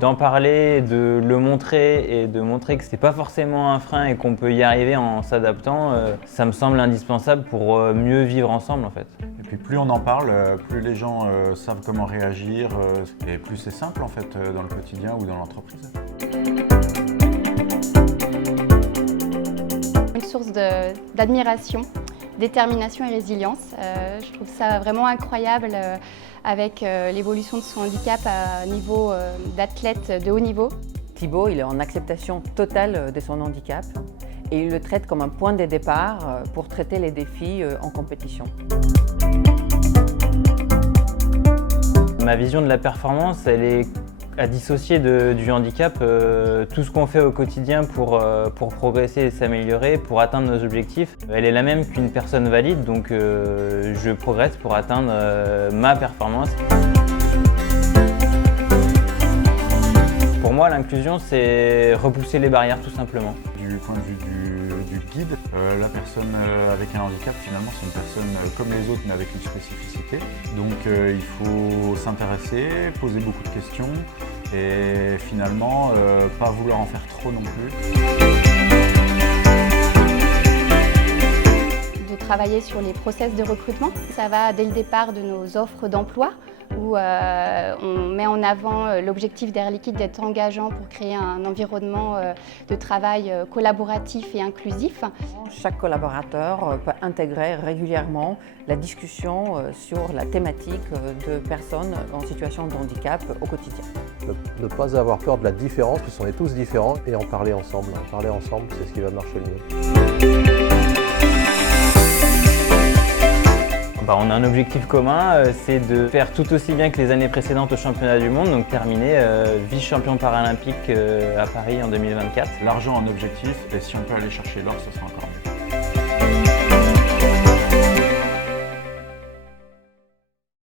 D'en parler, de le montrer et de montrer que c'est pas forcément un frein et qu'on peut y arriver en s'adaptant, ça me semble indispensable pour mieux vivre ensemble en fait. Et puis plus on en parle, plus les gens savent comment réagir et plus c'est simple en fait dans le quotidien ou dans l'entreprise. Une source d'admiration, détermination et résilience. Je trouve ça vraiment incroyable avec l'évolution de son handicap à niveau d'athlète de haut niveau. Thibaut, il est en acceptation totale de son handicap et il le traite comme un point de départ pour traiter les défis en compétition. Ma vision de la performance, elle est à dissocier du handicap. Tout ce qu'on fait au quotidien pour progresser et s'améliorer, pour atteindre nos objectifs, elle est la même qu'une personne valide, donc je progresse pour atteindre ma performance. Pour moi, l'inclusion, c'est repousser les barrières tout simplement. Du point de vue du guide, la personne avec un handicap, finalement, c'est une personne comme les autres, mais avec une spécificité. Donc il faut s'intéresser, poser beaucoup de questions et finalement, pas vouloir en faire trop non plus. De travailler sur les process de recrutement. Ça va dès le départ de nos offres d'emploi où on met en avant l'objectif d'Air Liquide d'être engageant pour créer un environnement de travail collaboratif et inclusif. Chaque collaborateur peut intégrer régulièrement la discussion sur la thématique de personnes en situation de handicap au quotidien. Ne pas avoir peur de la différence, parce qu'on est tous différents, et en parler ensemble. En parler ensemble, c'est ce qui va marcher le mieux. On a un objectif commun, c'est de faire tout aussi bien que les années précédentes au championnat du monde, donc terminer vice-champion paralympique à Paris en 2024. L'argent en objectif, et si on peut aller chercher l'or, ce sera encore mieux.